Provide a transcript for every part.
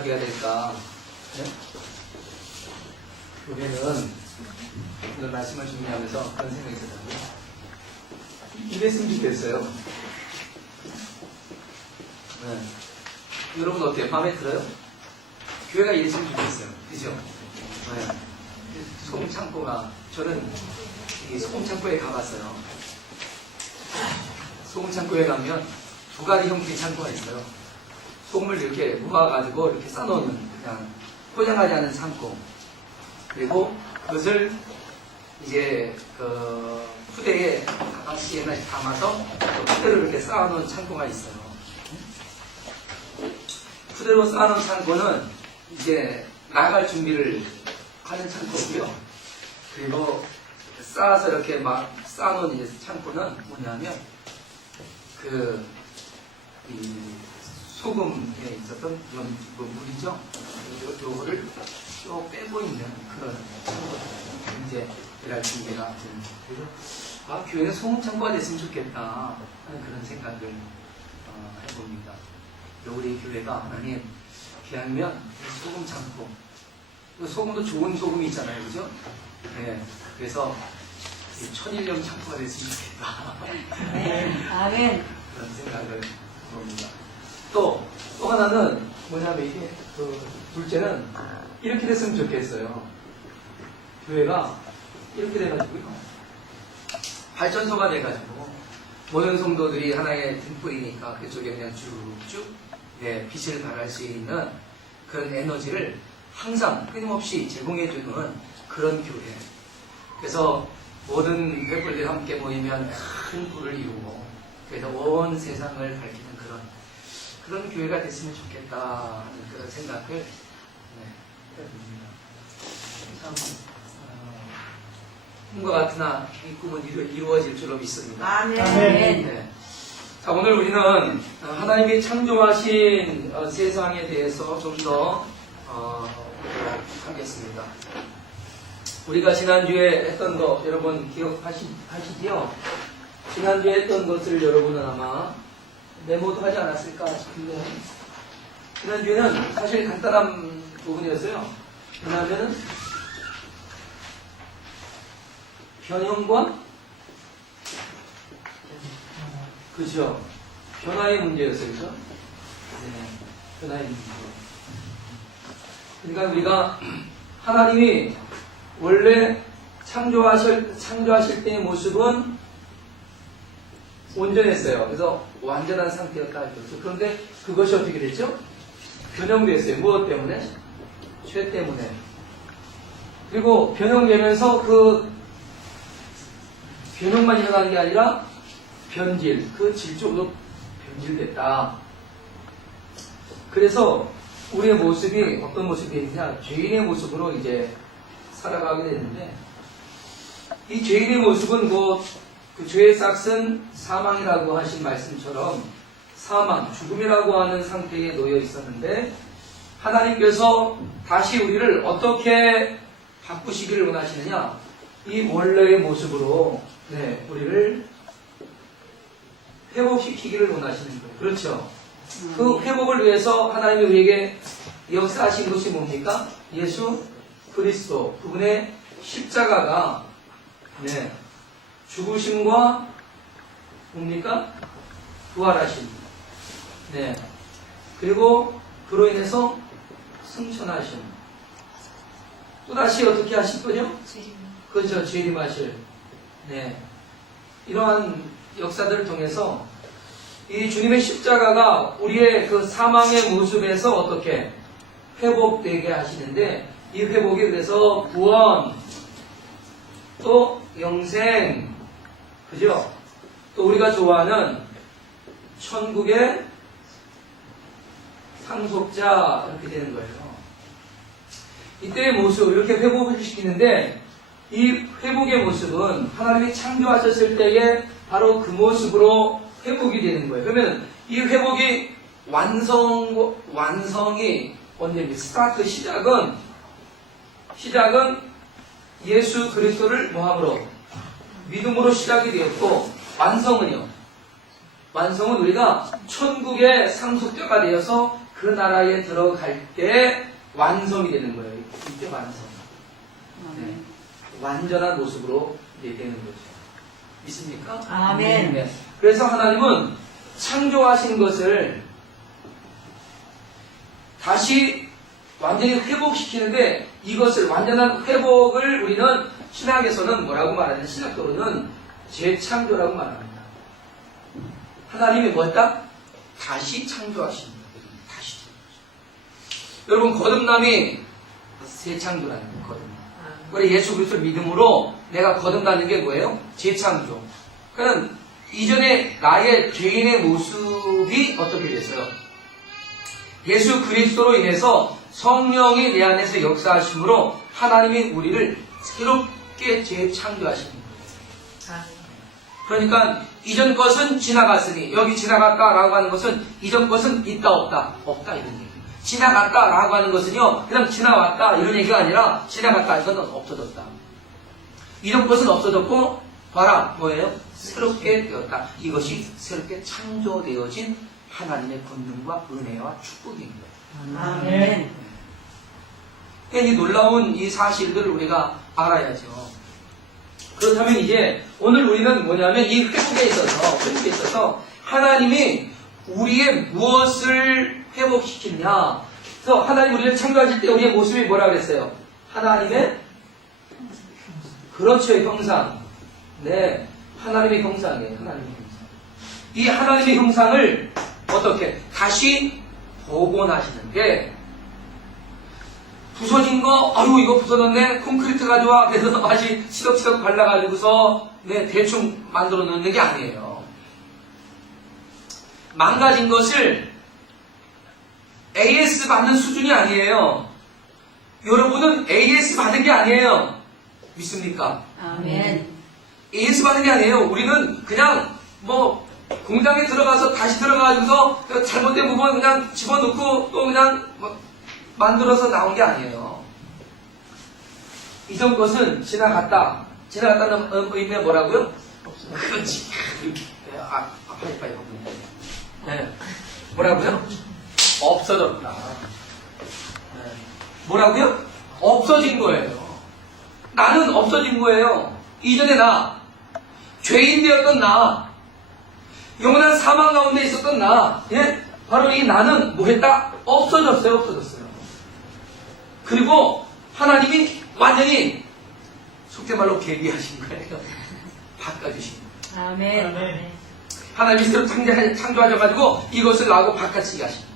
이야기가 될까? 네? 교회는 오늘 말씀을 준비하면서 그런 생각이 들었는데 이랬으면 좋겠어요. 네. 여러분 어때요? 마음에 들어요? 교회가 이랬으면 좋겠어요. 그죠? 네. 소금창고가, 저는 이 소금창고에 가봤어요. 소금창고에 가면 두 가지 형태의 창고가 있어요. 소금을 이렇게 모아가지고 이렇게 싸놓는, 그냥 포장하지 않은 창고. 그리고 그것을 이제 그 푸대에 가끔씩 하나씩 담아서 또 푸대로 이렇게 쌓아놓은 창고가 있어요. 푸대로 쌓아놓은 창고는 이제 나갈 준비를 하는 창고고요. 그리고 쌓아서 이렇게 막 쌓아놓은 이제 창고는 뭐냐면 이 소금에 있었던 물이죠. 요거를 쭉 빼고 있는 그런 창고예요. 이제 일할 준비가 되는. 그래서 교회는 소금 창고가 됐으면 좋겠다 하는 그런 생각을 해봅니다. 우리 교회가 하나님 기하면 소금 창고. 소금도 좋은 소금이 있잖아요, 그죠? 네. 그래서 천일염 창고가 됐으면 좋겠다. 네. 아멘. 그런 생각을 해봅니다. 또 하나는 뭐냐면 이게 둘째는 이렇게 됐으면 좋겠어요. 교회가 이렇게 돼가지고요. 발전소가 돼가지고 모든 성도들이 하나의 등불이니까 그쪽에 그냥 쭉쭉 빛을 발할 수 있는 그런 에너지를 항상 끊임없이 제공해주는 그런 교회. 그래서 모든 횃불들이 함께 모이면 큰 불을 이루고 그래서 온 세상을 밝히는 그런 교회가 됐으면 좋겠다 하는 그런 생각을 해봅니다. 참 꿈과 같으나 이 꿈은 이루어질 줄로 믿습니다. 아멘. 네. 자, 오늘 우리는 하나님이 창조하신 세상에 대해서 좀 더 하겠습니다. 우리가 지난주에 했던 거 여러분 기억하시지요? 지난주에 했던 것을 여러분은 아마 메모도 하지 않았을까 싶은데 지난주에는 사실 간단한 부분이었어요. 왜냐하면 변형과 그죠? 변화의 문제였어요. 그죠? 네, 변화의 문제. 그러니까 우리가 하나님이 원래 창조하실 때의 모습은 온전했어요. 그래서 완전한 상태였다 했죠. 그런데 그것이 어떻게 됐죠? 변형됐어요. 무엇 때문에? 죄 때문에. 그리고 변형되면서 그 변형만 일어나는 게 아니라 변질, 그 질적으로 변질됐다. 그래서 우리의 모습이 어떤 모습이냐? 죄인의 모습으로 이제 살아가게 되는데 이 죄인의 모습은 그 죄의 싹은 사망이라고 하신 말씀처럼 사망, 죽음이라고 하는 상태에 놓여 있었는데 하나님께서 다시 우리를 어떻게 바꾸시기를 원하시느냐? 이 원래의 모습으로 우리를 회복시키기를 원하시는 거예요. 그렇죠? 그 회복을 위해서 하나님이 우리에게 역사하신 것이 뭡니까? 예수 그리스도 그분의 십자가가 죽으심과 뭡니까? 부활하심. 그리고 그로 인해서 승천하심. 또다시 어떻게 하실 거죠? 그렇죠. 재림하실. 이러한 역사들을 통해서 이 주님의 십자가가 우리의 그 사망의 모습에서 어떻게 회복되게 하시는데 이 회복이 그래서 구원, 또 영생, 그죠? 또 우리가 좋아하는 천국의 상속자 이렇게 되는 거예요. 이때의 모습 이렇게 회복을 시키는데 이 회복의 모습은 하나님이 창조하셨을 때에 바로 그 모습으로 회복이 되는 거예요. 그러면 이 회복이 완성이 언제입니까? 스타트 시작은 예수 그리스도를 뭐함으로? 믿음으로 시작이 되었고 완성은요? 완성은 우리가 천국의 상속자가 되어서 그 나라에 들어갈 때 완성이 되는 거예요. 이때 완성. 네. 완전한 모습으로 이제 되는 거죠. 믿습니까? 아멘. 네. 그래서 하나님은 창조하신 것을 다시 완전히 회복시키는데 이것을 완전한 회복을 우리는 신학에서는 뭐라고 말하냐면 신학적으로는 재창조라고 말합니다. 하나님이 뭐였다? 다시 창조하십니다. 다시. 여러분 거듭남이 재창조라는 거예요. 거듭남. 우리 예수 그리스도를 믿음으로 내가 거듭나는 게 뭐예요? 재창조. 그러니까 이전에 나의 죄인의 모습이 어떻게 됐어요? 예수 그리스도로 인해서 성령이 내 안에서 역사하심으로 하나님이 우리를 새롭게 재창조하시는 거예요. 그러니까 이전 것은 지나갔으니 여기 지나갔다라고 하는 것은 이전 것은 있다 없다 이런 얘기예요. 지나갔다라고 하는 것은요 그냥 지나왔다 이런 얘기가 아니라 지나갔다 이거는 없어졌다. 이전 것은 없어졌고 봐라 뭐예요? 새롭게 되었다. 이것이 새롭게 창조되어진 하나님의 권능과 은혜와 축복인 거예요. 아멘. 이 놀라운 이 사실들을 우리가 알아야죠. 그렇다면 이제 오늘 우리는 뭐냐면 이 회복에 있어서 하나님이 우리의 무엇을 회복시키냐. 그래서 하나님 우리를 창조하실 때 우리의 모습이 뭐라 그랬어요? 하나님의 그렇죠 형상. 네, 하나님의 형상이에요. 하나님의 형상. 이 하나님의 형상을 어떻게 다시 복원하시는 게 부서진 거, 아유, 이거 부서졌네. 콘크리트 가져와. 그래서 다시 치덕치덕 발라가지고서, 네, 대충 만들어 놓는 게 아니에요. 망가진 것을 AS 받는 수준이 아니에요. 여러분은 AS 받은 게 아니에요. 믿습니까? 아멘. AS 받은 게 아니에요. 우리는 그냥, 공장에 들어가서 다시 들어가가지고서 잘못된 부분 그냥 집어넣고 또 그냥 만들어서 나온 게 아니에요. 이전 것은 지나갔다. 지나갔다는 의미가 뭐라고요? 그렇지. 빨리. 네. 뭐라고요? 없어졌다. 네. 뭐라고요? 없어진 거예요. 나는 없어진 거예요. 이전에 나, 죄인 되었던 나, 영원한 사망 가운데 있었던 나, 예? 바로 이 나는 뭐 했다? 없어졌어요. 그리고 하나님이 완전히 속된 말로 개비하신 거예요. 바꿔주신 거예요. 아멘. 하나님이 새로 창조하셔가지고 이것을 나하고 바꿔치기 하신 거예요.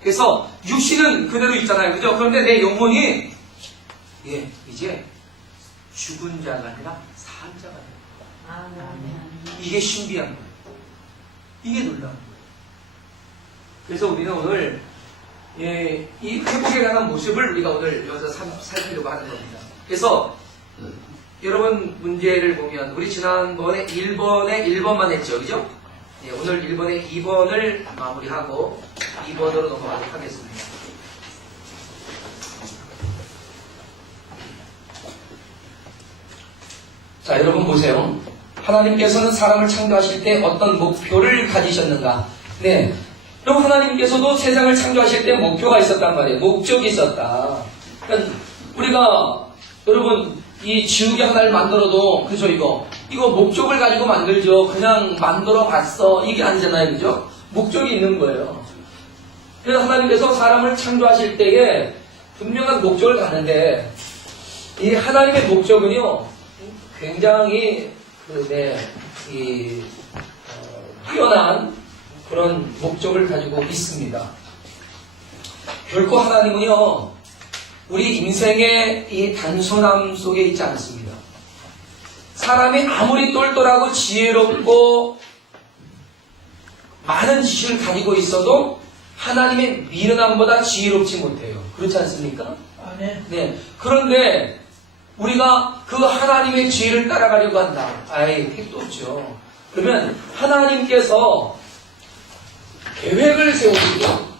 그래서 육신은 그대로 있잖아요. 그죠? 그런데 내 영혼이 이제 죽은 자가 아니라 산 자가 돼요. 아멘. 이게 신비한 거예요. 이게 놀라운 거예요. 그래서 우리는 오늘 이 회복에 관한 모습을 우리가 오늘 여기서 살피려고 하는 겁니다. 그래서 여러분 문제를 보면 우리 지난번에 1번에 1번만 했죠. 그죠? 오늘 1번에 2번을 마무리하고 2번으로 넘어가도록 하겠습니다. 자, 여러분 보세요. 하나님께서는 사람을 창조하실 때 어떤 목표를 가지셨는가? 네. 그럼 하나님께서도 세상을 창조하실 때 목표가 있었단 말이에요. 목적이 있었다. 그러니까 우리가 여러분 이 지우개 하나를 만들어도 그죠 이거 목적을 가지고 만들죠. 그냥 만들어 봤어 이게 아니잖아요. 그죠? 목적이 있는 거예요. 그래서 하나님께서 사람을 창조하실 때에 분명한 목적을 갖는데 이 하나님의 목적은요 굉장히 뛰어난 그런 목적을 가지고 있습니다. 결코 하나님은요, 우리 인생의 이 단순함 속에 있지 않습니다. 사람이 아무리 똘똘하고 지혜롭고 많은 지식을 가지고 있어도 하나님의 미련함보다 지혜롭지 못해요. 그렇지 않습니까? 네. 그런데 우리가 그 하나님의 지혜를 따라가려고 한다. 택도 없죠. 그러면 하나님께서 계획을 세우시고,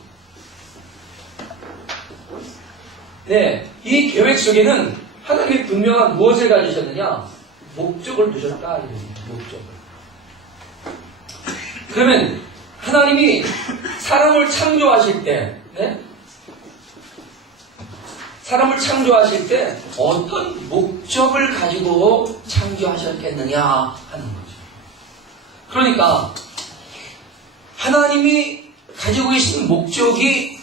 네, 이 계획 속에는 하나님이 분명한 무엇을 가지셨느냐? 목적을 두셨다. 목적을. 그러면 하나님이 사람을 창조하실 때 네? 사람을 창조하실 때 어떤 목적을 가지고 창조하셨겠느냐 하는 거죠. 그러니까 하나님이 가지고 계신 목적이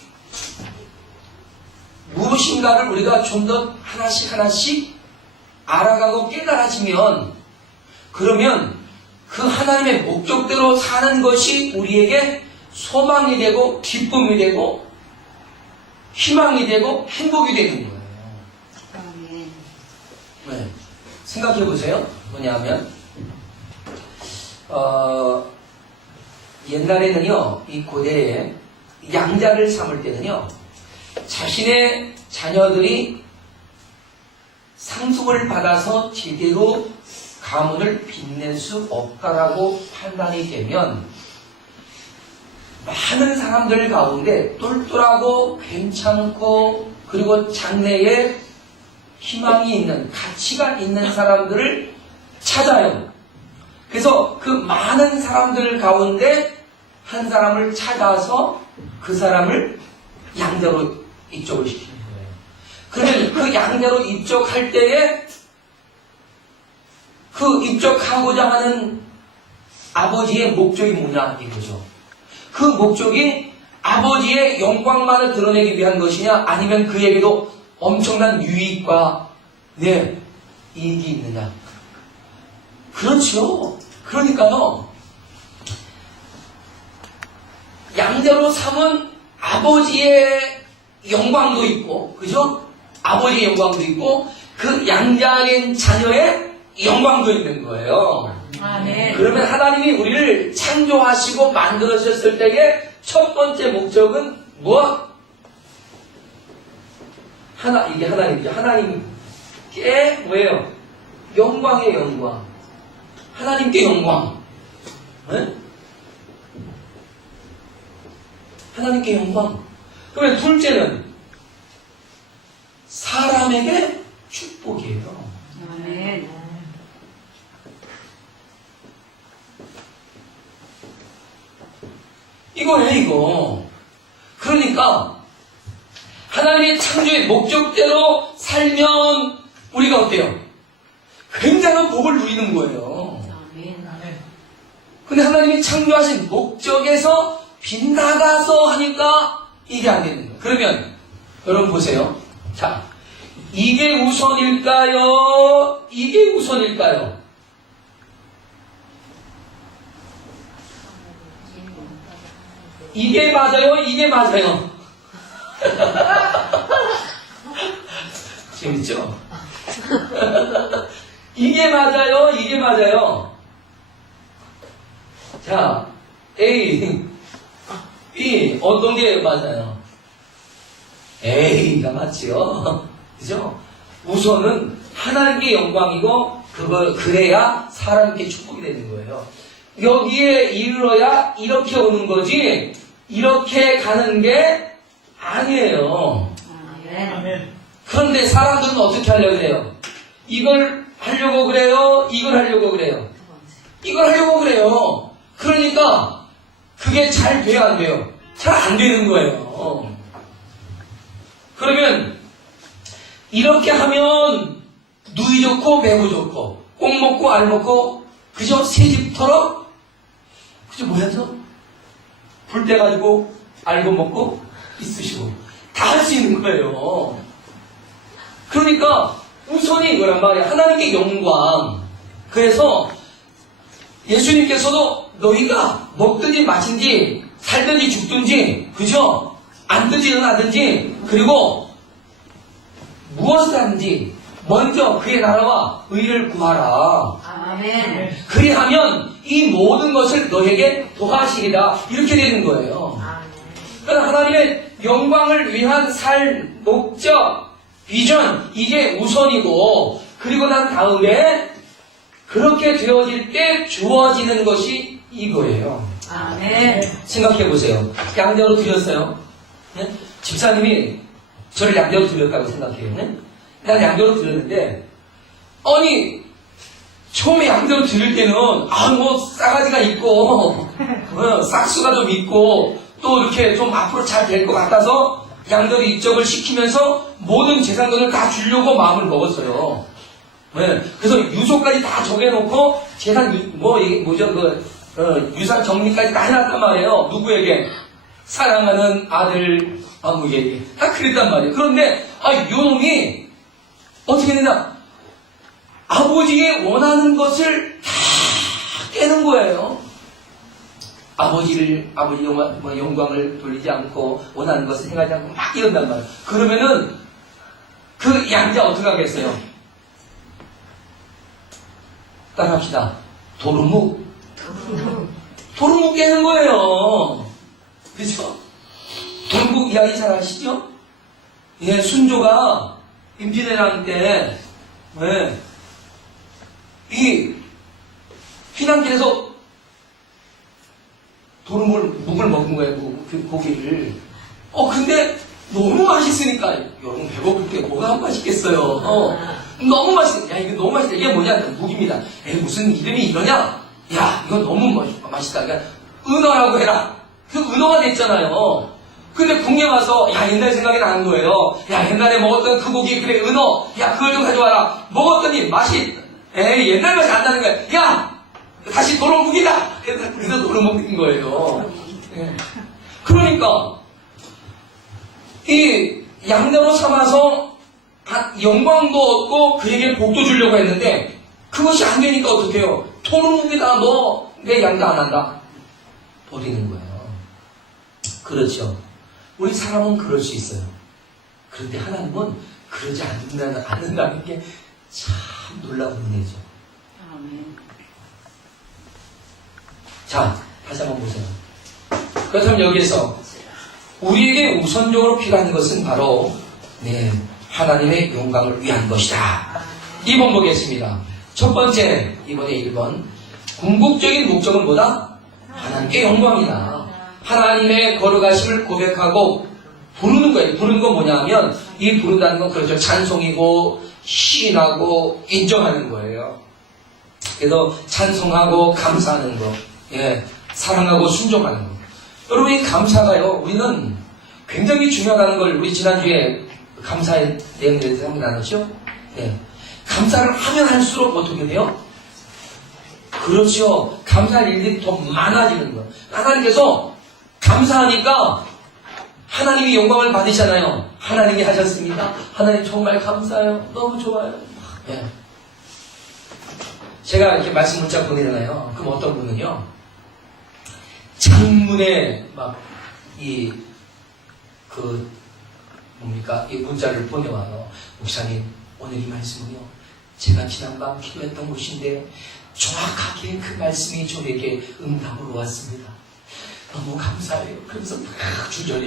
무엇인가를 우리가 좀 더 하나씩 알아가고 깨달아지면, 그러면 그 하나님의 목적대로 사는 것이 우리에게 소망이 되고 기쁨이 되고 희망이 되고 행복이 되는 거예요. 아멘. 네. 생각해 보세요. 뭐냐면 옛날에는요, 이 고대에 양자를 삼을 때는요, 자신의 자녀들이 상속을 받아서 제대로 가문을 빛낼 수 없다라고 판단이 되면 많은 사람들 가운데 똘똘하고 괜찮고 그리고 장래에 희망이 있는, 가치가 있는 사람들을 찾아요. 그래서 그 많은 사람들 가운데 한 사람을 찾아서 그 사람을 양자로 입적을 시키는 거예요. 그러면 그 양자로 입적할 때에 그 입적하고자 하는 아버지의 목적이 뭐냐 이거죠. 그 목적이 아버지의 영광만을 드러내기 위한 것이냐, 아니면 그에게도 엄청난 유익과 이익이 있느냐. 그렇죠. 그러니까요, 양자로 삼은 아버지의 영광도 있고, 그죠? 아버지의 영광도 있고, 그 양자인 자녀의 영광도 있는 거예요. 아멘. 그러면 하나님이 우리를 창조하시고 만들어주셨을 때의 첫 번째 목적은 무엇? 이게 하나님이죠. 하나님께 뭐예요? 영광의 영광. 하나님께 영광. 네? 하나님께 영광. 그러면 둘째는 사람에게 축복이에요. 아멘. 이거예요, 이거. 그러니까 하나님의 창조의 목적대로 살면 우리가 어때요? 굉장한 복을 누리는 거예요. 아멘. 근데 하나님이 창조하신 목적에서 빗나가서 하니까 이게 안 되는 거예요. 그러면 여러분 보세요. 자, 이게 우선일까요? 이게 우선일까요? 이게 맞아요? 이게 맞아요? 재밌죠? 이게 맞아요? 이게 맞아요? 자, A, B, 어떤 게 맞아요? A가 맞지요? 그죠? 우선은 하나님께 영광이고, 그래야 사람께 축복이 되는 거예요. 여기에 이르러야 이렇게 오는 거지, 이렇게 가는 게 아니에요. 아멘. 그런데 사람들은 어떻게 하려고 그래요? 이걸 하려고 그래요? 이걸 하려고 그래요? 이걸 하려고 그래요. 그러니까 그게 잘 돼요, 안 돼요? 잘 안 되는 거예요. 그러면 이렇게 하면 누이 좋고 매부 좋고 꼭 먹고 알 먹고 그저 새집 털어? 그저 뭐야죠? 불 때 가지고 알고 먹고 있으시고 다 할 수 있는 거예요. 그러니까 우선이 이거란 말이야. 하나님께 영광. 그래서 예수님께서도 너희가 먹든지 마신지 살든지 죽든지, 그죠? 앉든지 일어나든지, 그리고 무엇을 하든지 먼저 그의 나라와 의를 구하라. 아멘. 그리하면 이 모든 것을 너에게 더하시리라. 이렇게 되는 거예요. 그러니까 하나님의 영광을 위한 살, 목적, 비전, 이게 우선이고, 그리고 난 다음에 그렇게 되어질 때 주어지는 것이 이거예요. 아멘. 생각해 보세요. 양자로 드렸어요. 네? 집사님이 저를 양자로 드렸다고 생각해요. 네? 난 양자로 드렸는데, 아니, 처음에 양자로 드릴 때는, 뭐, 싸가지가 있고, 싹수가 좀 있고, 또 이렇게 좀 앞으로 잘 될 것 같아서 양들 입적을 시키면서 모든 재산권을 다 주려고 마음을 먹었어요. 네. 그래서 유소까지 다 정해놓고 재산 유산 정리까지 다 해놨단 말이에요. 누구에게? 사랑하는 아들 아무에게 다 그랬단 말이에요. 그런데 요놈이 어떻게 되냐? 아버지의 원하는 것을 다 깨는 거예요. 아버지 영광을 돌리지 않고 원하는 것을 행하지 않고 막 이런단 말이에요. 그러면은 그 양자 어떻게 하겠어요? 따라합시다. 도루묵 깨는 거예요. 그죠? 도루묵 이야기 잘 아시죠? 예, 순조가 임진왜란 때 이 피난길에서 도루묵을 먹은 거예요. 그 고기를. 근데 너무 맛있으니까 여러분 배고플 때 뭐가 안 맛있겠어요. 너무 맛있어. 야, 이거 너무 맛있다. 이게 뭐냐? 묵입니다. 무슨 이름이 이러냐? 야, 이거 너무 맛있다. 그러니까 은어라고 해라. 그 은어가 됐잖아요. 근데 국내 와서 야, 옛날 생각이 나는 거예요. 야, 옛날에 먹었던 그 고기 그래 은어. 야, 그걸 좀 가져와라. 먹었더니 맛이 옛날 맛이 안 나는 거야. 야, 다시 도루묵이다. 그래서 도루묵인 거예요. 그러니까 이 양자로 삼아서 영광도 얻고 그에게 복도 주려고 했는데 그것이 안 되니까 어떻게 해요? 도루묵이다. 너 내 양자 안 한다. 버리는 거예요. 그렇죠. 우리 사람은 그럴 수 있어요. 그런데 하나님은 그러지 않는다는 게 참 놀라운 은혜죠. 아멘. 자, 다시 한번 보세요. 그렇다면 여기에서 우리에게 우선적으로 필요한 것은 바로 하나님의 영광을 위한 것이다. 2번 보겠습니다. 첫 번째, 이번에 1번. 궁극적인 목적은 뭐다? 하나님께 영광이다. 하나님의 거룩하심을 고백하고 부르는 거예요. 부르는 건 뭐냐 하면 이 부른다는 건 그렇죠. 찬송이고 시인하고 인정하는 거예요. 그래서 찬송하고 감사하는 거, 사랑하고 순종하는 거. 여러분, 이 감사가요, 우리는 굉장히 중요하다는 걸 우리 지난주에 감사의 내용에 대해서 한번 나눴죠? 감사를 하면 할수록 어떻게 돼요? 그렇죠. 감사할 일들이 더 많아지는 거. 하나님께서 감사하니까 하나님이 영광을 받으시잖아요. 하나님이 하셨습니다. 하나님 정말 감사해요. 너무 좋아요. 제가 이렇게 말씀 문자 보내잖아요. 그럼 어떤 분은요, 장문에 이 문자를 보내와요. 목사님, 오늘 이 말씀은요, 제가 지난밤 기도했던 곳인데 정확하게 그 말씀이 저에게 응답으로 왔습니다. 너무 감사해요. 그러면서 막 주저리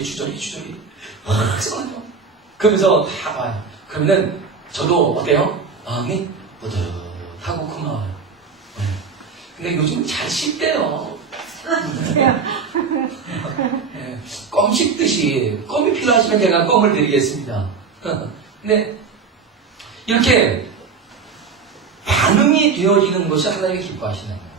막 써요. 그러면서 다 봐요. 그러면은 저도 어때요? 마음이 뿌듯하고 고마워요. 근데 요즘 잘 씹대요. 껌 씹듯이 껌이 필요하시면 제가 껌을 드리겠습니다. 근데 이렇게 반응이 되어지는 것이 하나님이 기뻐하시는 거예요.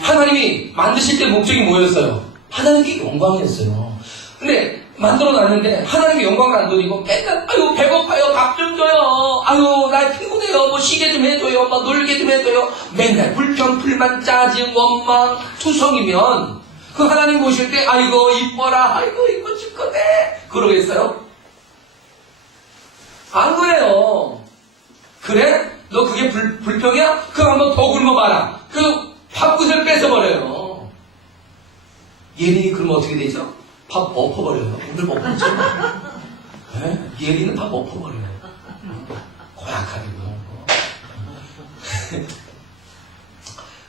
하나님이 만드실 때 목적이 뭐였어요? 하나님께 영광이었어요. 근데 만들어놨는데 하나님께 영광을 안 돌리고 맨날 아유 배고파요, 밥 좀 줘요, 아유 나 피곤해요, 뭐 쉬게 좀 해줘요, 뭐 놀게 좀 해줘요, 맨날 불평 불만 짜증 원망 투성이면 그 하나님 보실 때 아이고 이뻐라, 아이고 이뻐 죽겠네 그러겠어요? 안 그래요. 그래? 너 그게 불평이야? 그럼 한번 더 굶어봐라. 그래서 밥그릇을 뺏어버려요. 예린이 그러면 어떻게 되죠? 밥 엎어버려요. 오늘 엎었죠? 예린이는 밥 엎어버려요. 고약하게요.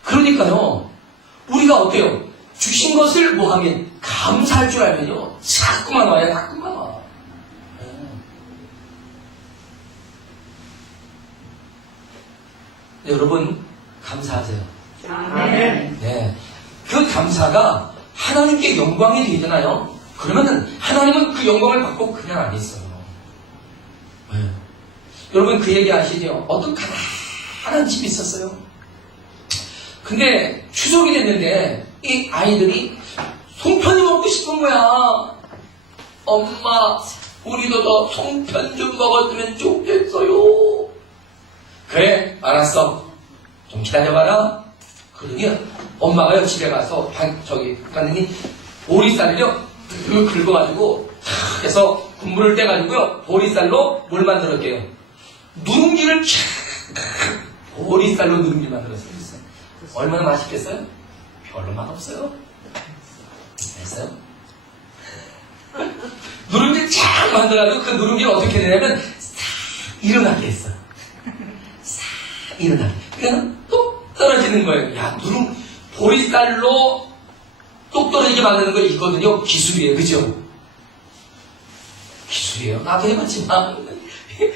그러니까요, 우리가 어때요? 주신 것을 뭐 하면 감사할 줄 알면요, 자꾸만 와요, 자꾸만 와. 네, 여러분, 감사하세요. 아멘. 그 감사가 하나님께 영광이 되잖아요. 그러면은 하나님은 그 영광을 받고 그냥 안 있어요. 여러분 그 얘기 아시죠? 어떤 가난한 집이 있었어요. 근데 추석이 됐는데 이 아이들이 송편이 먹고 싶은 거야. 엄마, 우리도 더 송편 좀 먹었으면 좋겠어요. 그래, 알았어. 좀 기다려봐라. 그러더니 엄마가요, 집에 가서, 갔더니 보리쌀을요, 긁어가지고, 탁 해서 국물을 떼가지고요, 보리쌀로 뭘 만들었게요? 누룽지를 촥! 보리쌀로 누룽지 만들었어요. 얼마나 맛있겠어요? 별로 맛없어요. 됐어요? 누룽지 쫙 만들어가지고 그 누룽지를 어떻게 되냐면 싹 일어나게 했어요. 싹 일어나게. 그냥 똑 떨어지는 거예요. 야, 보리쌀로 똑 떨어지게 만드는 거 있거든요. 기술이에요. 그죠? 기술이에요. 나도 해봤지만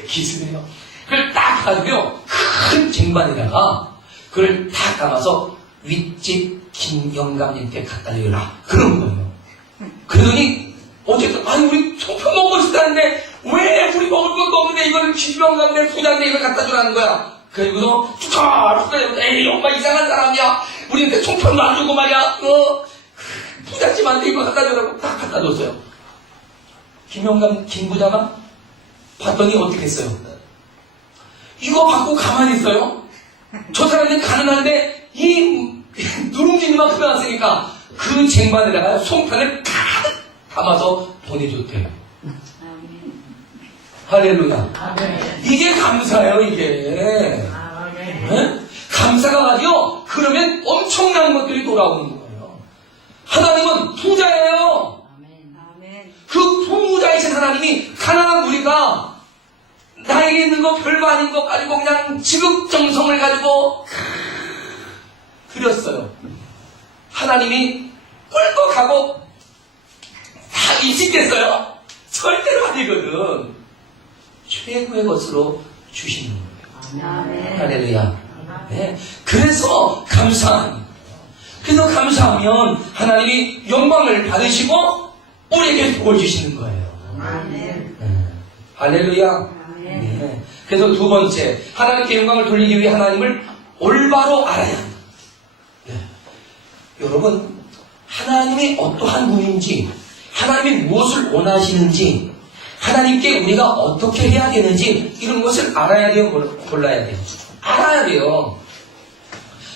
기술이에요. 그걸 딱 가지고요. 큰 쟁반에다가 그걸 다 담아서 윗집 김영감님께 갖다 드려라. 그런 거예요. 그러더니 어쨌든 아니 우리 송편 먹고 싶다는데 왜 우리 먹을 것도 없는데 이거를 김영감님 부자인데 이걸 갖다 주라는 거야. 그리고서 축하축하 에이 엄마 이상한 사람이야. 우리한테 송편도 안 주고 말이야. 부잣집한테 이거 갖다 주라고 딱 갖다 줬어요. 김영감 김 부자가 봤더니 어떻게 했어요? 이거 받고 가만히 있어요? 저 사람들이 가난한데 이 누룽지만 크게 그 쟁반에다가 송편을 다 담아서 보내줬대요. 할렐루야. 이게 감사예요, 이게. 네? 감사가 가지고 그러면 엄청난 것들이 돌아오는 거예요. 하나님은 부자예요. 그 부자이신 하나님이 가난한 우리가 나에게 있는 거 별거 아닌 것 가지고 그냥 지극정성을 가지고 드렸어요. 하나님이 꿀꺽하고 다 잊겠어요? 절대로 아니거든. 최고의 것으로 주시는 거예요. 할렐루야. 네. 그래서 감사합니다. 그래서 감사하면 하나님이 영광을 받으시고 우리에게 보여주시는 거예요. 네. 할렐루야. 네. 그래서 두 번째, 하나님께 영광을 돌리기 위해 하나님을 올바로 알아야 합니다. 네. 여러분, 하나님이 어떠한 분인지, 하나님이 무엇을 원하시는지, 하나님께 우리가 어떻게 해야 되는지 이런 것을 알아야 돼요, 몰라야 돼요? 알아야 돼요.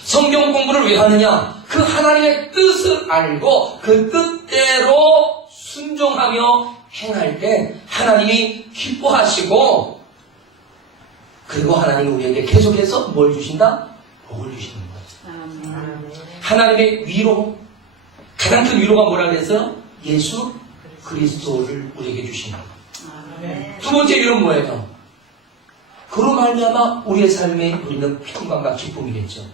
성경 공부를 왜 하느냐? 그 하나님의 뜻을 알고 그 뜻대로 순종하며 행할 때 하나님이 기뻐하시고, 그리고 하나님이 우리에게 계속해서 뭘 주신다? 복을 주시는 거죠. 하나님의 위로, 가장 큰 위로가 뭐라 그랬어요? 예수 그리스도를 우리에게 주시는 거예요. 두 번째 위로는 뭐예요? 그로 말미암아 우리의 삶에 우리는 평강과 기쁨이겠죠.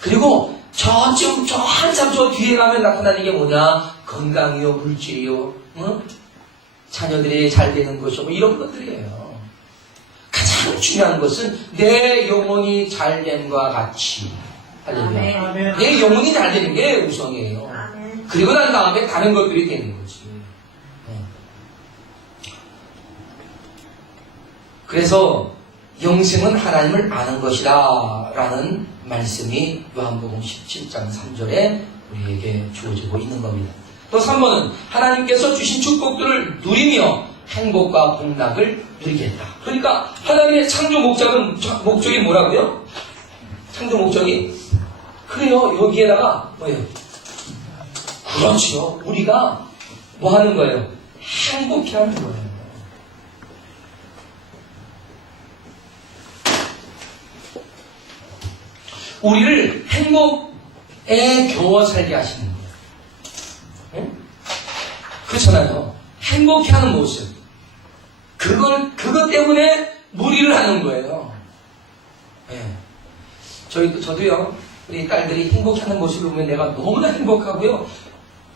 그리고 저쯤 저 한참 저 뒤에 가면 나타나는 게 뭐냐? 건강이요, 물질이요, 자녀들이 잘 되는 것이요, 뭐 이런 것들이에요. 가장 중요한 것은 내 영혼이 잘 됨과 같이. 할렐루야. 내 영혼이 잘 되는 게 우선이에요. 그리고 난 다음에 다른 것들이 되는 거지. 그래서 영생은 하나님을 아는 것이다 라는 말씀이 요한복음 17장 3절에 우리에게 주어지고 있는 겁니다. 또 3번은 하나님께서 주신 축복들을 누리며 행복과 복락을 누리겠다. 그러니까 하나님의 창조 목적이 뭐라고요? 창조 목적이 그래요. 여기에다가 뭐예요? 그렇죠. 우리가 뭐 하는 거예요? 행복해 하는 거예요. 우리를 행복에 겨워 살게 하시는 거예요. 네? 그렇잖아요. 행복해 하는 모습. 그것 때문에 무리를 하는 거예요. 네. 저도요, 우리 딸들이 행복해 하는 모습을 보면 내가 너무나 행복하고요,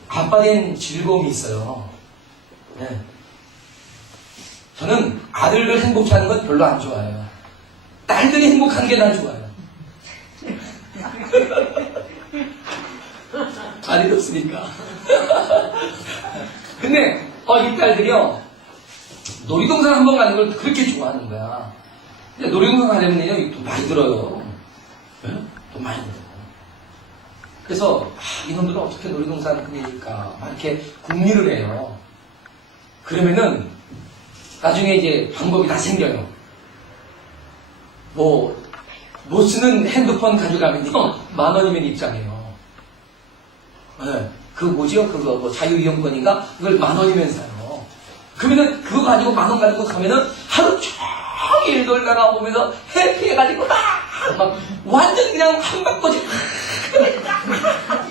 아빠 된 즐거움이 있어요. 네. 저는 아들들 행복해 하는 건 별로 안 좋아해요. 딸들이 행복한 게 난 좋아요. 아니, 없으니까. 근데, 이 딸들이요, 놀이동산 한번 가는 걸 그렇게 좋아하는 거야. 근데 놀이동산 가려면요, 돈 많이 들어요. 네? 돈 많이 들어요. 그래서 이놈들은 어떻게 놀이동산 꾸미니까 막 이렇게 궁리를 해요. 그러면은 나중에 이제 방법이 다 생겨요. 못 쓰는 핸드폰 가져가면요 10,000원이면 입장해요. 네, 그 뭐지요? 그거 뭐 자유이용권인가? 그걸 10,000원이면 사요. 그러면은 그거 가지고 10,000원 가지고 가면은 하루 종일 놀다가 오면서 해피해가지고 막 완전 그냥 한바퀴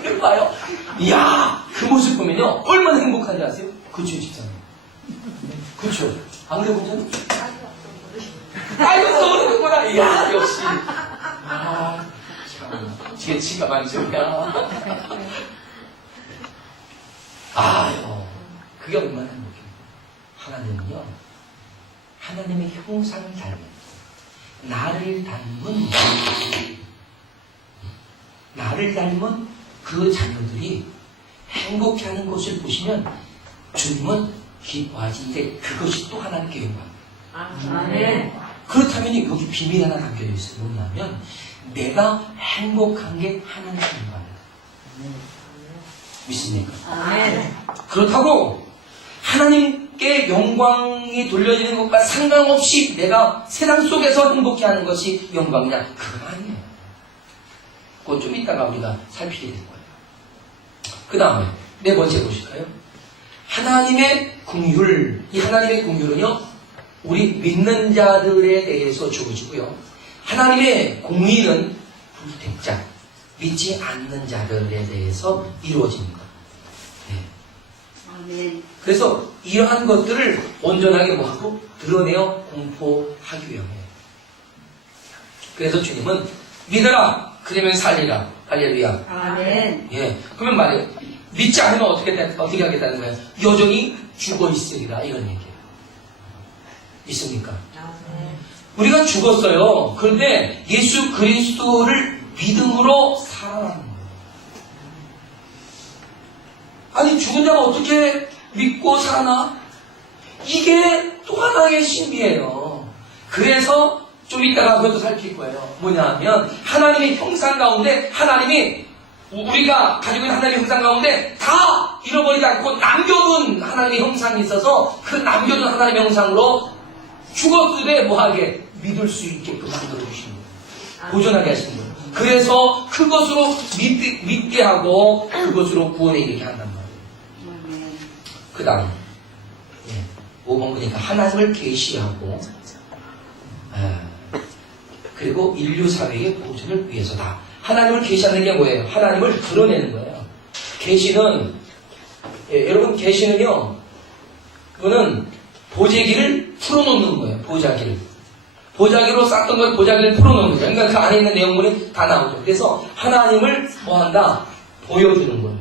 이렇게 봐요. 이야, 그 모습 보면요 얼마나 행복한지 아세요? 그쵸, 집사님. 그쵸. 안 그래 보면 아이고 떠오르는구나. 이야, 역시. 아, 참, 재치가 만점이야. 아유, 그게 얼마나 행복해요. 하나님은요, 하나님의 형상을 닮은, 나를 닮은 그 자녀들이 행복해하는 것을 보시면 주님은 기뻐하시는데 그것이 또 하나님께 영광. 아멘. 그렇다면 여기 비밀이 하나 담겨져 있어요. 뭐냐면 내가 행복한 게 하나님의 영광이다. 믿습니까? 아멘. 그렇다고 하나님께 영광이 돌려지는 것과 상관없이 내가 세상 속에서 행복해하는 것이 영광이냐? 그건 아니에요. 그건 좀 이따가 우리가 살피게 될 거예요. 그 다음에 네 번째 보실까요? 하나님의 긍휼. 이 하나님의 긍휼은요 우리 믿는 자들에 대해서 주어지고요. 하나님의 공의는 불택자, 믿지 않는 자들에 대해서 이루어집니다. 네. 아멘. 그래서 이러한 것들을 온전하게 뭐하고 드러내어 공포하기 위함이에요. 그래서 주님은 믿어라, 그러면 살리라. 할렐루야. 아멘. 예. 그러면 말이에요. 믿지 않으면 어떻게 하겠다는 거예요? 여전히 죽어 있으리라. 이런 얘기예요. 있습니까? 아멘. 우리가 죽었어요. 그런데 예수 그리스도를 믿음으로 살아나는 거예요. 아니, 죽은 자가 어떻게 믿고 살아나? 이게 또 하나의 신비예요. 그래서 좀 이따가 그것도 살필 거예요. 뭐냐 하면 하나님의 형상 가운데 하나님이 우리가 가지고 있는 하나님의 형상 가운데 다 잃어버리지 않고 남겨둔 하나님의 형상이 있어서 그 남겨둔 하나님의 형상으로 죽었으되 뭐하게 믿을 수 있게끔 만들어주시는 거예요. 보존하게 하시는 거예요. 그래서 그것으로 믿게 하고 그것으로 구원에 이르게 한단 말이에요. 아멘. 그 다음 5번 보니까 하나님을 계시하고 그리고 인류 사회의 보존을 위해서다. 하나님을 계시하는 게 뭐예요? 하나님을 드러내는 거예요. 계시는 여러분 계시는요 그거는 보재기를 풀어놓는 거예요. 보자기로 쌌던 걸 보자기를 풀어놓는 거죠. 그러니까 그 안에 있는 내용물이 다 나오죠. 그래서 하나님을 뭐한다? 보여주는 거예요.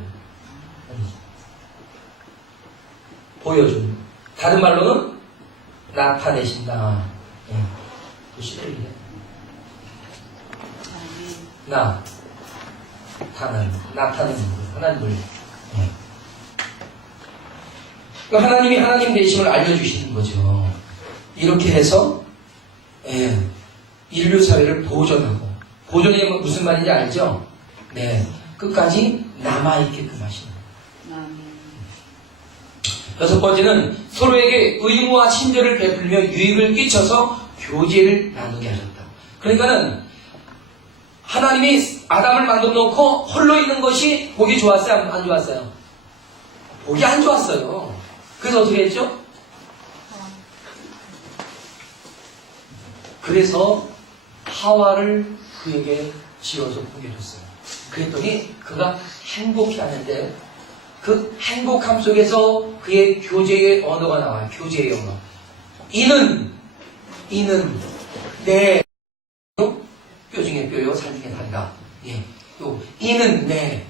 보여주는 거예요. 다른 말로는 나타내신다. 보시죠. 나타내는 거예요. 하나님을. 그러니까 하나님이 하나님 되심을 알려주시는 거죠. 이렇게 해서 인류 사회를 보존하고, 보존이 무슨 말인지 알죠? 네, 끝까지 남아있게끔 하시는 거예요. 아멘. 여섯 번째는 서로에게 의무와 친절을 베풀며 유익을 끼쳐서 교제를 나누게 하셨다. 그러니까는 하나님이 아담을 만들어 놓고 홀로 있는 것이 보기 좋았어요? 안 좋았어요? 보기 안 좋았어요. 그래서 어떻게 했죠? 그래서 하와를 그에게 지어서 보게 줬어요. 그랬더니 그가 행복해하는데 그 행복함 속에서 그의 교제의 언어가 나와요. 교제의 언어. 이는 내 뼈 중에 뼈요, 살 중에 살이다. 예. 또 이는 내.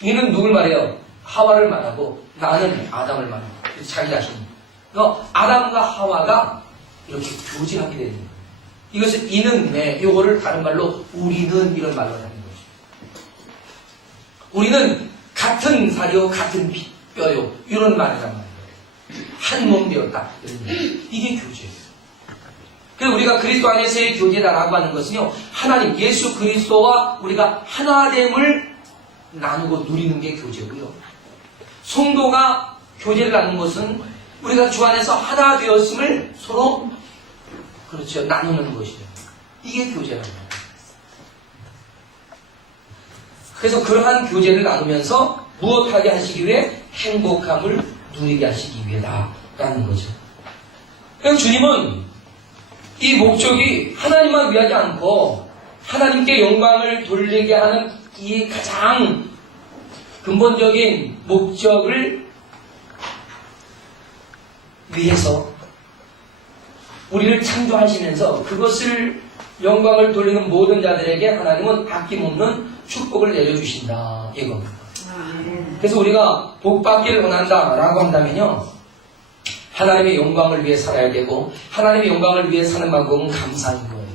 이는 누굴 말해요? 하와를 말하고 나는 아담을 말하고 자기 자신. 그러니까 아담과 하와가 이렇게 교제하게 되는 거예요. 이것을 이는 내. 이거를 다른 말로 우리는 이런 말로 하는 거죠. 우리는 같은 살이요, 같은 뼈요. 이런 말이란 말이에요. 한 몸 되었다. 이게 교제예요. 그래서 우리가 그리스도 안에서의 교제다라고 하는 것은요, 하나님, 예수 그리스도와 우리가 하나됨을 나누고 누리는 게 교제고요. 성도가 교제를 나누는 것은 우리가 주 안에서 하나 되었음을 서로, 그렇죠, 나누는 것이죠. 이게 교제라는 거예요. 그래서 그러한 교제를 나누면서 무엇하게 하시기 위해? 행복함을 누리게 하시기 위해다라는 거죠. 그래서 주님은 이 목적이 하나님만 위하지 않고 하나님께 영광을 돌리게 하는 이 가장 근본적인 목적을 위해서 우리를 창조하시면서 그것을 영광을 돌리는 모든 자들에게 하나님은 아낌없는 축복을 내려주신다 이겁니다. 아멘. 그래서 우리가 복 받기를 원한다라고 한다면요, 하나님의 영광을 위해 살아야 되고 하나님의 영광을 위해 사는 방법은 감사인 거예요.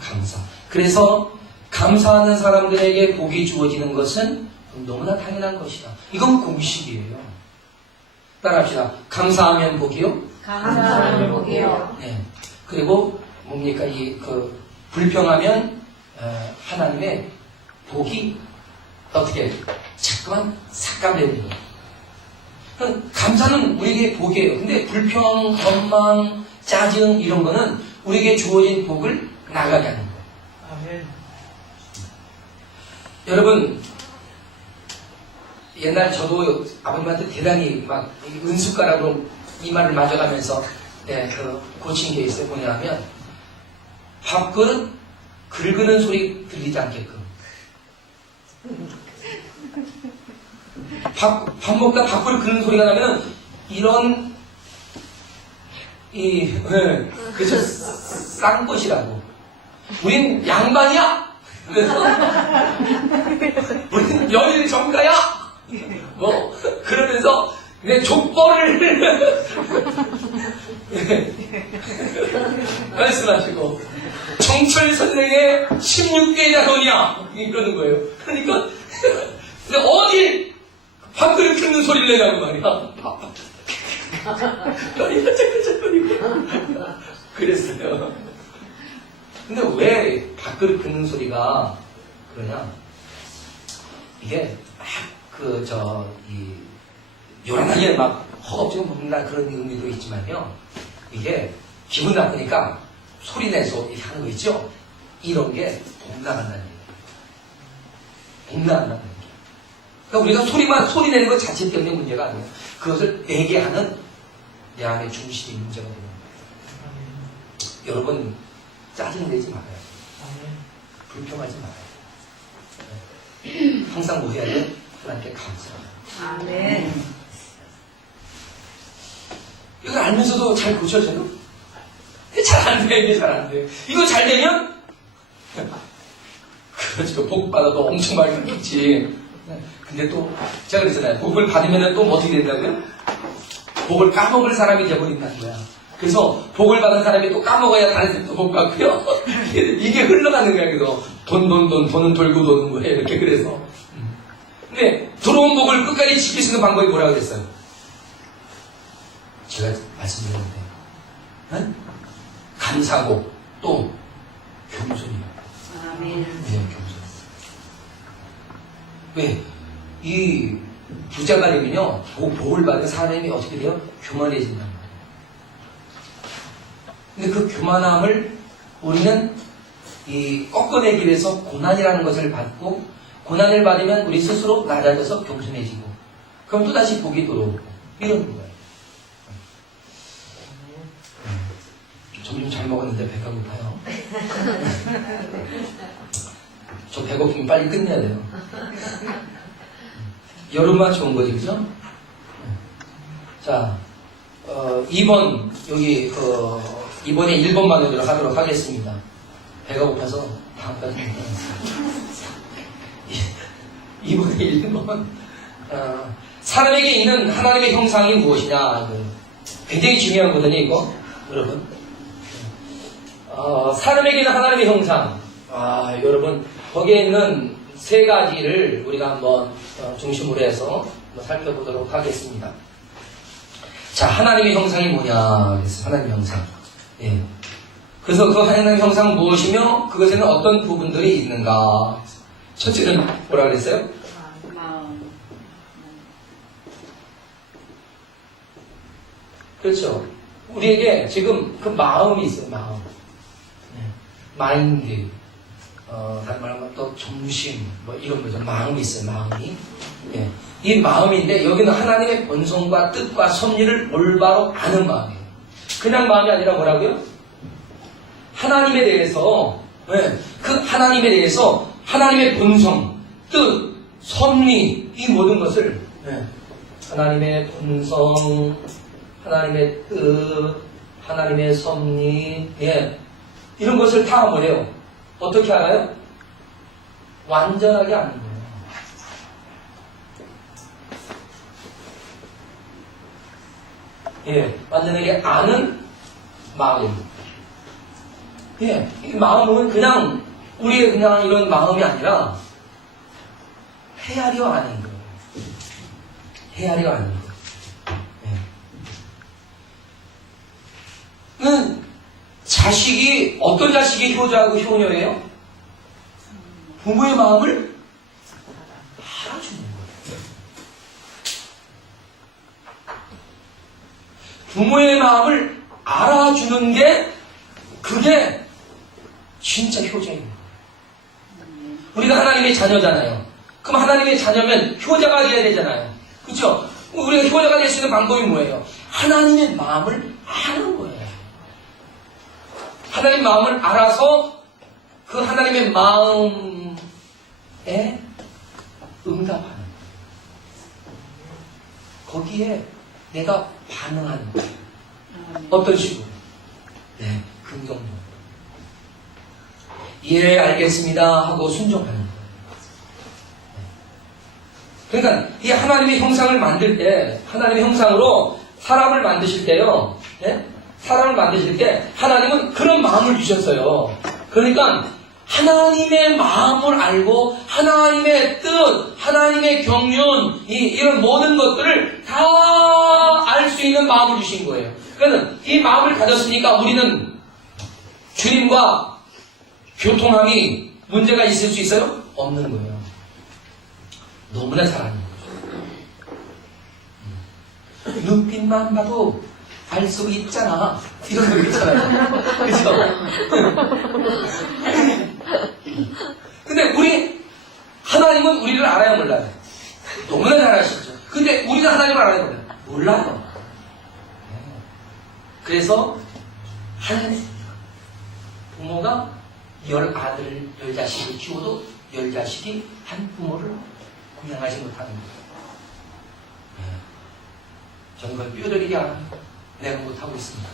감사. 그래서 감사하는 사람들에게 복이 주어지는 것은 너무나 당연한 것이다. 이건 공식이에요. 따라합시다. 감사하면 복이요. 감사하는 복이요. 네. 그리고 뭡니까? 불평하면 하나님의 복이 어떻게 자꾸만 삭감되는 거예요. 감사는 우리에게 복이에요. 근데 불평, 원망, 짜증 이런 거는 우리에게 주어진 복을 나가게 하는 거예요. 아멘. 여러분, 옛날 저도 아버님한테 대단히 막 은숟가락으로 이마를 맞아가면서 고친 게 있어요. 뭐냐면 밥그릇 긁는 소리 들리지 않게끔. 밥 먹다 밥그릇 긁는 소리가 나면 이런 그저 싼 것이라고. 우린 양반이야. 그래서 우린 열일 정가야. 뭐 그러면서 내 족벌을 말씀하시고 정철 선생의 16대 자손이야 이러는 거예요. 그러니까 근데 어디 밥그릇 긁는 소리를 내냐고 말이야. 그랬어요. 근데 왜 밥그릇 긁는 소리가 그러냐? 이게 요란하게 막 허겁지겁 먹는다 그런 의미도 있지만요. 이게 기분 나쁘니까 소리 내서 이렇게 하는 거 있죠? 이런 게 복 나간다는 얘기예요. 복 나간다는 얘기예요. 그러니까 우리가 소리 내는 것 자체 때문에 문제가 아니에요. 그것을 내게 하는 내 안의 중심이 문제가 되는 거예요. 여러분, 짜증내지 말아요. 불평하지 말아요. 항상 뭐 해야 돼요? 하나님께 감사해요. 아멘. 이걸 알면서도 잘 고쳐져요? 잘 안 돼, 이게 잘 안 돼. 이거 잘 되면? 그렇죠. 복 받아도 엄청 많이 받겠지. 근데 또, 제가 그랬잖아요. 복을 받으면 또 어떻게 된다고요? 복을 까먹을 사람이 돼버린다는 거야. 그래서 복을 받은 사람이 또 까먹어야 다른 사람도 복 받고요. 이게 흘러가는 거야. 그래서 돈은 돌고 도는 거예요. 이렇게 그래서. 근데 들어온 복을 끝까지 지킬 수 있는 방법이 뭐라고 그랬어요? 제가 말씀드렸는데 감사고 또 겸손이요. 아멘. 네, 겸손. 왜? 이 부자가 되면요, 복을 받은 사람이 어떻게 돼요? 교만해진단 말이에요. 근데 그 교만함을 우리는 꺾어내기 위해서 고난이라는 것을 받고, 고난을 받으면 우리 스스로 낮아져서 겸손해지고, 그럼 또다시 복이 들어오고, 이런 거예요. 좀 잘 먹었는데 배가 고파요. 저 배고프면 빨리 끝내야 돼요. 여름만 좋은 거지, 그죠? 자, 2번, 이번에 1번만 하도록 하겠습니다. 배가 고파서 다음까지 못 하겠습니다. 2번에 1번. 사람에게 있는 하나님의 형상이 무엇이냐? 굉장히 중요한 거거든요, 이거. 여러분. 사람에게 있는 하나님의 형상. 여러분, 거기에 있는 세 가지를 우리가 한번 중심으로 해서 한번 살펴보도록 하겠습니다. 자, 하나님의 형상이 뭐냐? 그래서 하나님의 형상. 예. 그래서 그 하나님의 형상은 무엇이며 그것에는 어떤 부분들이 있는가? 첫째는 뭐라 그랬어요? 마음. 그렇죠. 우리에게 지금 그 마음이 있어요, 마음. 네. 마인드. 다른 말로 또 정신, 뭐 이런 거죠. 마음이 있어요, 마음이. 예. 이 마음인데, 여기는 하나님의 본성과 뜻과 섭리를 올바로 아는 마음이에요. 그냥 마음이 아니라 뭐라고요? 하나님에 대해서, 예. 그 하나님에 대해서 하나님의 본성, 뜻, 섭리, 이 모든 것을, 예. 하나님의 본성, 하나님의 뜻, 하나님의 섭리, 예. 이런 것을 다 뭐래요? 어떻게 알아요? 완전하게 아는 거예요. 예, 완전하게 아는 마음. 예, 이 마음은 그냥 우리의 그냥 이런 마음이 아니라 헤아려 아는 거예요. 헤아려 아는 거예요. 자식이 어떤 자식이 효자하고 효녀예요? 부모의 마음을 알아주는 거예요. 부모의 마음을 알아주는 게 그게 진짜 효자입니다. 우리가 하나님의 자녀잖아요. 그럼 하나님의 자녀면 효자가 돼야 되잖아요. 그렇죠? 우리가 효자가 될 수 있는 방법이 뭐예요? 하나님의 마음을 아는 거예요. 하나님 마음을 알아서 그 하나님의 마음에 응답하는 거예요. 거기에 내가 반응하는 거예요. 어떤 식으로? 네, 긍정적으로. 예, 알겠습니다 하고 순종하는 거예요. 그러니까 이 하나님의 형상을 만들 때, 하나님의 형상으로 사람을 만드실 때요. 네? 사람을 만드실 때 하나님은 그런 마음을 주셨어요. 그러니까 하나님의 마음을 알고 하나님의 뜻, 하나님의 경륜, 이런 모든 것들을 다 알 수 있는 마음을 주신 거예요. 그러니까 이 마음을 가졌으니까 우리는 주님과 교통함이 문제가 있을 수 있어요? 없는 거예요. 너무나 잘 아는 거죠. 눈빛만 봐도 알 수 있잖아. 이런 거 있잖아요. 그죠? 근데 하나님은 우리를 알아요, 몰라요? 너무나 잘 아시죠? 근데 우리는 하나님을 알아요, 몰라요? 몰라요. 그래서 하나님, 부모가 10아들, 10자식을 키워도 10자식이 한 부모를 공양하지 못하는 거예요. 저는 그걸 뼈저리게 알아요. 내가 못하고 있습니다.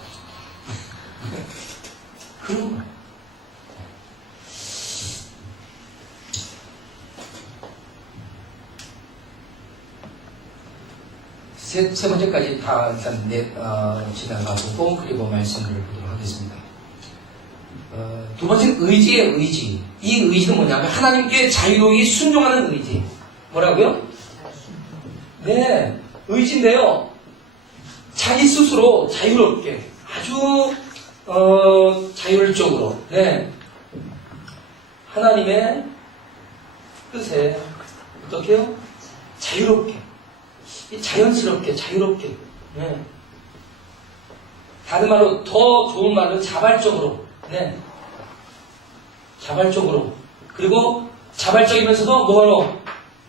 그런 거예요. 세 번째까지 다 일단 지나가보고 그리고 말씀을 보도록 하겠습니다. 두 번째는 의지의 의지. 이 의지는 뭐냐면 하나님께 자유롭게 순종하는 의지. 뭐라고요? 네, 의지인데요. 자기 스스로 자유롭게 아주 자율적으로 하나님의 뜻에 어떻게 해요? 자유롭게 자연스럽게 자유롭게 다른 말로 더 좋은 말은 자발적으로 자발적으로 그리고 자발적이면서도 뭐로?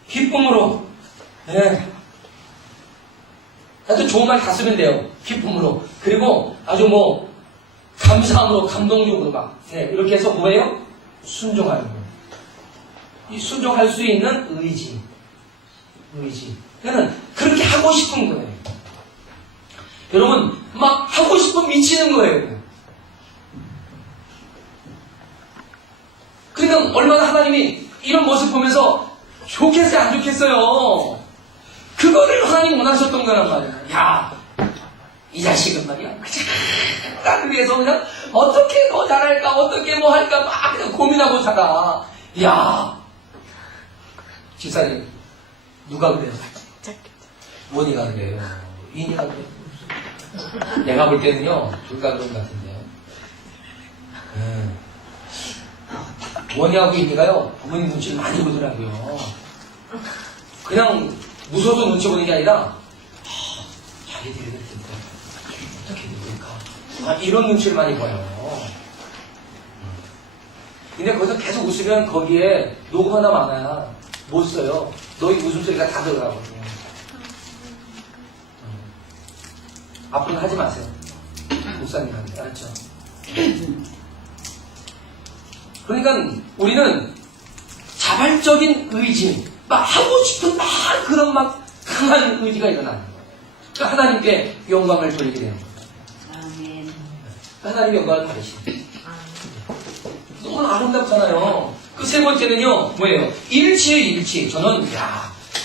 기쁨으로 아주 좋은 말 다 쓰면 돼요. 기쁨으로. 그리고 아주 감사함으로, 감동적으로 이렇게 해서 뭐예요? 순종하는 거예요. 이 순종할 수 있는 의지. 그러니까 그렇게 하고 싶은 거예요. 여러분, 막 하고 싶으면 미치는 거예요. 그러니까 얼마나 하나님이 이런 모습 보면서 좋겠어요, 안 좋겠어요? 그거를 하나님 원하셨던 거란 말이야. 야, 이 자식은 말이야. 나를 위해서 그냥 어떻게 더 잘할까, 어떻게 뭐 할까 막 그냥 고민하고 살아. 야, 집사님, 누가 그래요? 원이가 그래요. 인이가 그래요. 내가 볼 때는요, 둘 다 그런 것 같은데요. 원희하고 인이가요, 부모님 눈치를 많이 보더라고요. 그냥 무서워서 눈치 보는 게 아니라, 자기들이 될 텐데, 어떻게 됩니까? 이런 눈치를 많이 봐요. 근데 거기서 계속 웃으면 거기에 녹음 하나 많아야 못 써요. 너희 웃음소리가 다 들어가거든요. 앞으로는 하지 마세요. 목사님한테. 알았죠? 그러니까 우리는 자발적인 의지, 막 하고 싶은 막 그런 막 강한 의지가 일어나는 거예요. 그러니까 하나님께 영광을 돌리게 돼요. 아멘. 하나님의 영광을 받으시는 너무 아름답잖아요. 그 세 번째는요, 뭐예요? 일치의 일치. 저는,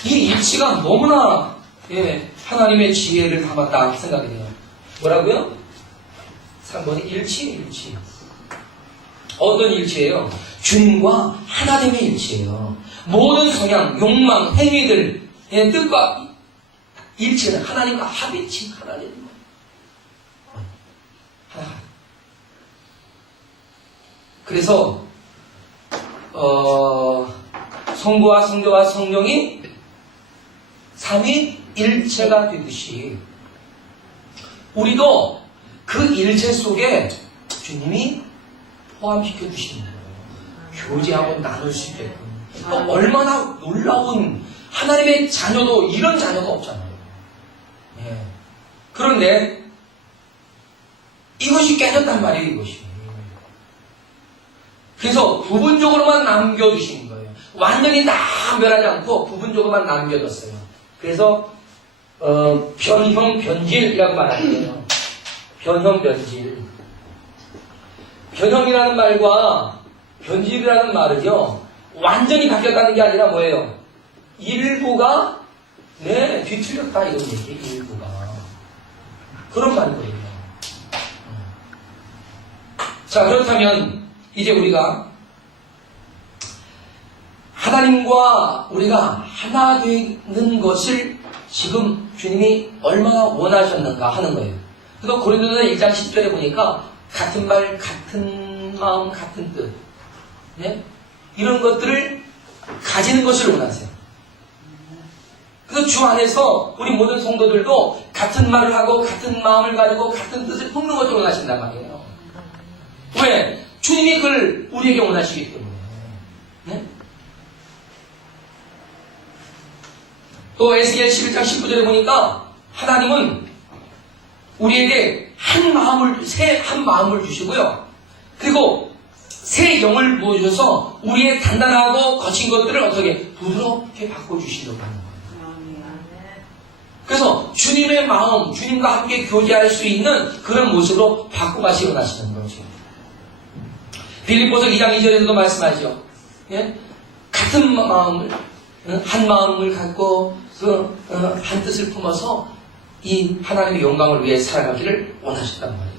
이 일치가 너무나, 하나님의 지혜를 담았다 생각이 돼요. 뭐라고요? 3번이 일치의 일치. 어떤 일치예요? 주님과 하나님의 일치예요. 모든 성향, 욕망, 행위들의 뜻과 일치는 하나님과 합일치, 하나님. 하나. 그래서 성부와 성자와 성령이 삼위일체가 되듯이 우리도 그 일체 속에 주님이 포함시켜 주시는 거예요. 교제하고 나눌 수 있게끔. 얼마나 놀라운 하나님의 자녀도 이런 자녀가 없잖아요. 그런데 이것이 깨졌단 말이에요. 이것이. 그래서 부분적으로만 남겨두신 거예요. 완전히 다 멸하지 않고 부분적으로만 남겨뒀어요. 그래서 변형 변질이라고 말하는 거예요. 변형 변질. 변형이라는 말과 변질이라는 말은요, 완전히 바뀌었다는 게 아니라 뭐예요? 일부가 뒤틀렸다 이런 얘기예요. 일부가 그런 말이거든요. 자, 그렇다면 이제 우리가 하나님과 우리가 하나 되는 것을 지금 주님이 얼마나 원하셨는가 하는 거예요. 그래서 고린도서 1장 10절에 보니까 같은 말, 같은 마음, 같은 뜻, 이런 것들을 가지는 것을 원하세요. 그래서 주 안에서 우리 모든 성도들도 같은 말을 하고 같은 마음을 가지고 같은 뜻을 품는 것을 원하신단 말이에요. 왜? 주님이 그걸 우리에게 원하시기 때문에. 또 에스겔 11장 19절에 보니까 하나님은 우리에게 한 마음을 주시고요. 그리고 새 영을 부어주셔서 우리의 단단하고 거친 것들을 어떻게 부드럽게 바꿔주시려고 하는 거예요. 그래서 주님의 마음, 주님과 함께 교제할 수 있는 그런 모습으로 바꿔가시고 나시는 거죠. 빌립보서 2장 2절에서도 말씀하죠. 같은 마음을, 한 마음을 갖고 한 뜻을 품어서 이 하나님의 영광을 위해 살아가기를 원하셨단 말이에요.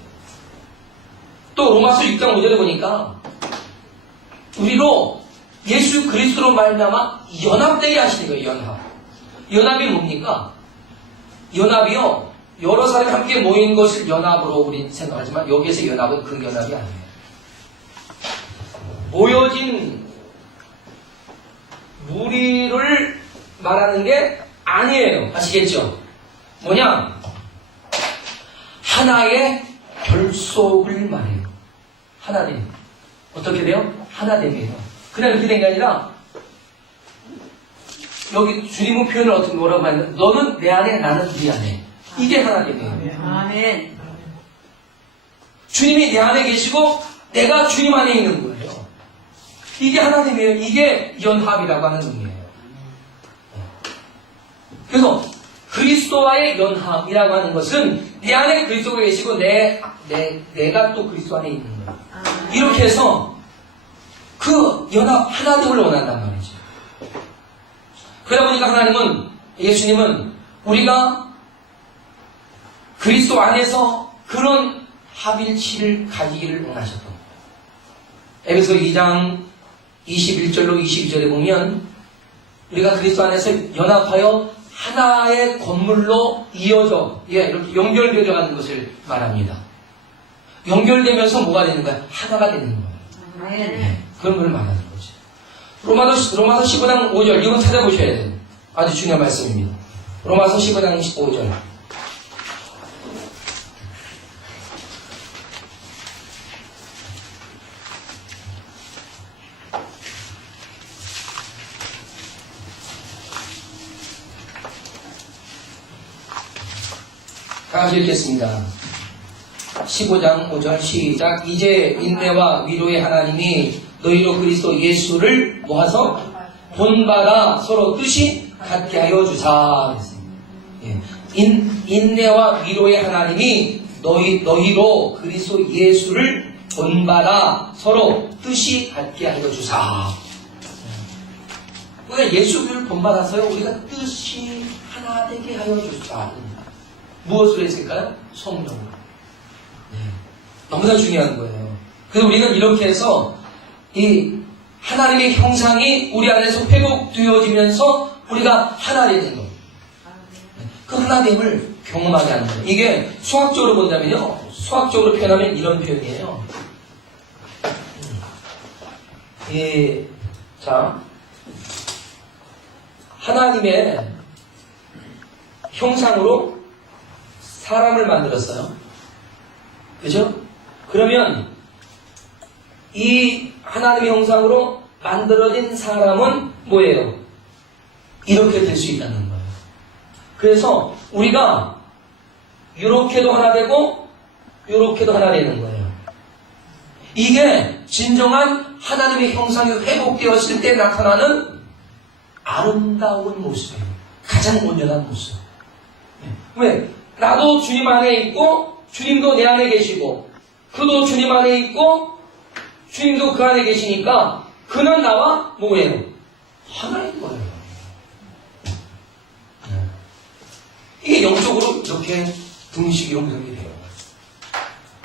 또 로마서 6장 5절에 보니까 우리로 예수 그리스도로 말미암아 연합되게 하시는 거예요. 연합. 연합이 뭡니까? 연합이요, 여러 사람이 함께 모인 것을 연합으로 우린 생각하지만 여기에서 연합은 그 연합이 아니에요. 모여진 무리를 말하는 게 아니에요. 아시겠죠? 뭐냐? 하나의 결속을 말해요. 하나님. 어떻게 돼요? 하나됨이에요. 그냥 이렇게 된 게 아니라 여기 주님은 표현을 어떻게 뭐라고 하냐면 너는 내 안에 나는 네 안에. 이게 하나됨이에요. 아멘. 주님이 내 안에 계시고 내가 주님 안에 있는 거예요. 이게 하나님이에요. 이게 연합이라고 하는 의미예요. 그래서 그리스도와의 연합이라고 하는 것은 내 안에 그리스도가 계시고 내가 또 그리스도 안에 있는 거예요. 이렇게 해서 그 연합 하나됨을 원한단 말이죠. 그러다 보니까 하나님은, 예수님은 우리가 그리스도 안에서 그런 합일치를 가지기를 원하셨던 거예요. 에베소 2장 21절로 22절에 보면 우리가 그리스도 안에서 연합하여 하나의 건물로 이어져 이렇게 연결되어 가는 것을 말합니다. 연결되면서 뭐가 되는 거야? 하나가 되는 거야. 아멘. 그런 걸 말하는 거죠. 로마서 15장 5절, 이건 찾아보셔야 돼요. 아주 중요한 말씀입니다. 로마서 15장 15절. 다 같이 읽겠습니다. 15장 5절 시작. 이제 인내와 위로의 하나님이 너희로 그리스도 예수를 모아서 본받아 서로 뜻이 같게 하여 주사. 예. 인내와 위로의 하나님이 너희로 그리스도 예수를 본받아 서로 뜻이 같게 하여 주사. 우리가 예수를 본받아서요, 우리가 뜻이 하나 되게 하여 주사. 무엇으로 했을까요? 성령으로. 네. 너무나 중요한 거예요. 그래서 우리는 이렇게 해서 이 하나님의 형상이 우리 안에서 회복되어지면서 우리가 하나 되는 거예요. 그 하나됨을 경험하게 하는 거예요. 이게 수학적으로 본다면요, 수학적으로 표현하면 이런 표현이에요. 자, 하나님의 형상으로 사람을 만들었어요. 그죠? 그러면 이 하나님의 형상으로 만들어진 사람은 뭐예요? 이렇게 될 수 있다는 거예요. 그래서 우리가 이렇게도 하나 되고 이렇게도 하나 되는 거예요. 이게 진정한 하나님의 형상이 회복되었을 때 나타나는 아름다운 모습이에요. 가장 온전한 모습. 왜? 나도 주님 안에 있고 주님도 내 안에 계시고 그도 주님 안에 있고 주님도 그 안에 계시니까 그는 나와 뭐예요? 하나인 거예요. 이게 영적으로 이렇게 등식이 연결이 돼요.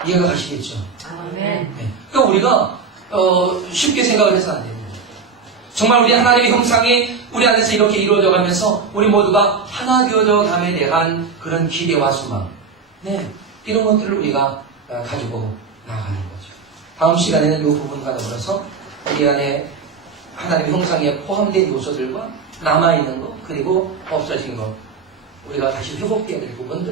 이해가 가시겠죠? 아멘. 네. 그러니까 우리가 쉽게 생각을 해서 안 됩니다. 정말 우리 하나님의 형상이 우리 안에서 이렇게 이루어져 가면서 우리 모두가 하나 되어져 감에 대한 그런 기대와 소망, 네, 이런 것들을 우리가 가지고 나가는 거죠. 다음 시간에는 이 부분과 더불어서 우리 안에 하나님의 형상에 포함된 요소들과 남아있는 것, 그리고 없어진 것, 우리가 다시 회복해야 될 부분들,